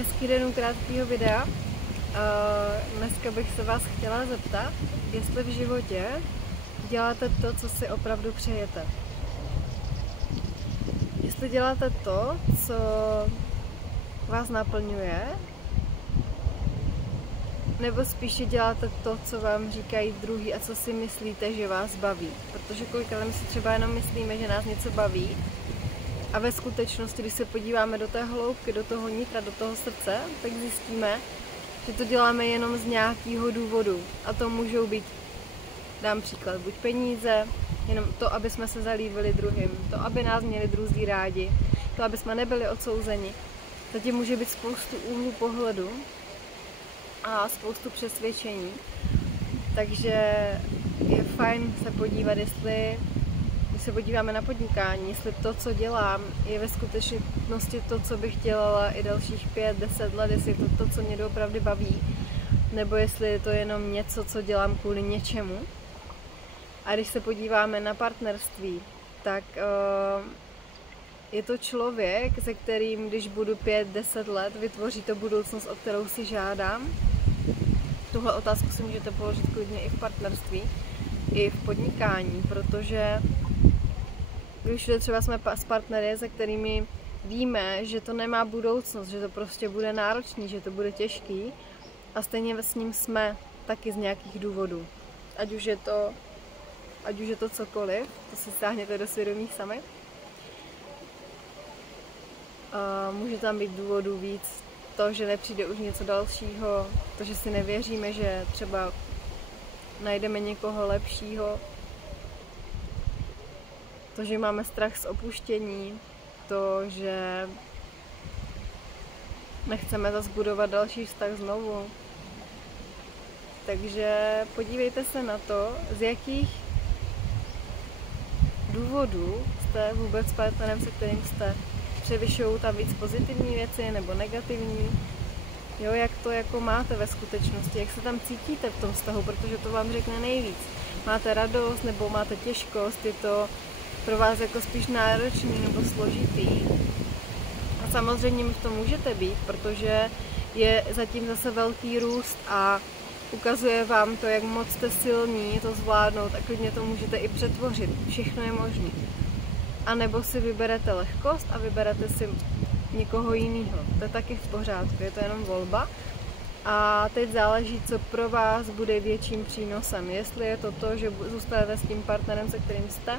Hezký den u krátkého videa. Dneska bych se vás chtěla zeptat, jestli v životě děláte to, co si opravdu přejete. Jestli děláte to, co vás naplňuje, nebo spíše děláte to, co vám říkají druhý a co si myslíte, že vás baví. Protože kolikrát my si třeba jenom myslíme, že nás něco baví, a ve skutečnosti, když se podíváme do té hloubky, do toho nitra, do toho srdce, tak zjistíme, že to děláme jenom z nějakého důvodu. A to můžou být, dám příklad, buď peníze, jenom to, aby jsme se zalíbili druhým, to, aby nás měli druzí rádi, to, aby jsme nebyli odsouzeni. Zatím může být spoustu úhlů pohledu a spoustu přesvědčení. Takže je fajn se podívat, jestli když se podíváme na podnikání, jestli to, co dělám, je ve skutečnosti to, co bych dělala i dalších 5-10 let, jestli je to to, co mě doopravdy baví, nebo jestli je to jenom něco, co dělám kvůli něčemu. A když se podíváme na partnerství, tak je to člověk, se kterým, když budu 5-10 let, vytvoří to budoucnost, o kterou si žádám. Tuhle otázku si můžete položit klidně i v partnerství, i v podnikání, protože když třeba jsme s partnery, se kterými víme, že to nemá budoucnost, že to prostě bude náročný, že to bude těžký a stejně s ním jsme taky z nějakých důvodů. Ať už je to cokoliv, to si stáhněte do svědomí sami. Může tam být důvodů víc, to, že nepřijde už něco dalšího, to, že si nevěříme, že třeba najdeme někoho lepšího, to, že máme strach z opuštění, to, že nechceme zase budovat další vztah znovu. Takže podívejte se na to, z jakých důvodů jste vůbec s partnerem, se kterým jste. Převyšují tam víc pozitivní věci nebo negativní. Jo, jak to jako máte ve skutečnosti, jak se tam cítíte v tom vztahu, protože to vám řekne nejvíc. Máte radost nebo máte těžkost, je to pro vás jako spíš náročný nebo složitý. A samozřejmě v tom můžete být, protože je zatím zase velký růst a ukazuje vám to, jak moc jste silní to zvládnout a klidně to můžete i přetvořit. Všechno je možné. A nebo si vyberete lehkost a vyberete si někoho jiného. To je taky v pořádku, je to jenom volba. A teď záleží, co pro vás bude větším přínosem. Jestli je to to, že zůstanete s tím partnerem, se kterým jste,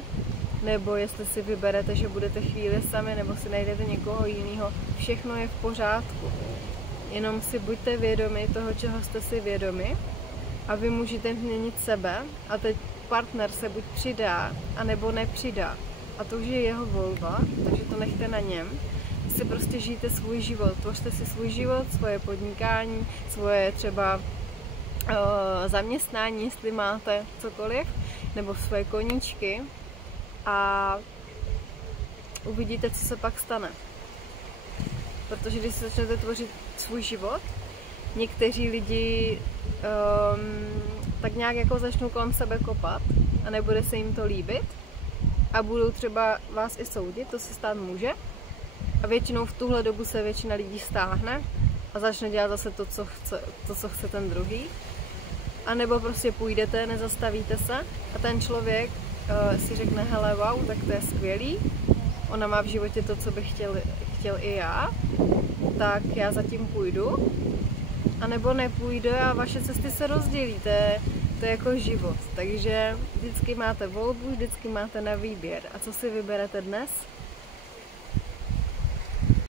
nebo jestli si vyberete, že budete chvíli sami, nebo si najdete někoho jiného. Všechno je v pořádku. Jenom si buďte vědomi toho, čeho jste si vědomi a vy můžete změnit sebe a teď partner se buď přidá, anebo nepřidá. A to už je jeho volba, takže to nechte na něm. Si prostě žijte svůj život, tvořte si svůj život, svoje podnikání, svoje třeba zaměstnání, jestli máte cokoliv, nebo svoje koníčky a uvidíte, co se pak stane. Protože když se začnete tvořit svůj život, někteří lidi tak nějak jako začnou kolem sebe kopat a nebude se jim to líbit a budou třeba vás i soudit, to se stát může. A většinou v tuhle dobu se většina lidí stáhne a začne dělat zase to, co chce ten druhý. A nebo prostě půjdete, nezastavíte se a ten člověk si řekne, hele, wow, tak to je skvělý, ona má v životě to, co bych chtěl i já, tak já zatím půjdu. A nebo nepůjde a vaše cesty se rozdělí, to je jako život. Takže vždycky máte volbu, vždycky máte na výběr. A co si vyberete dnes?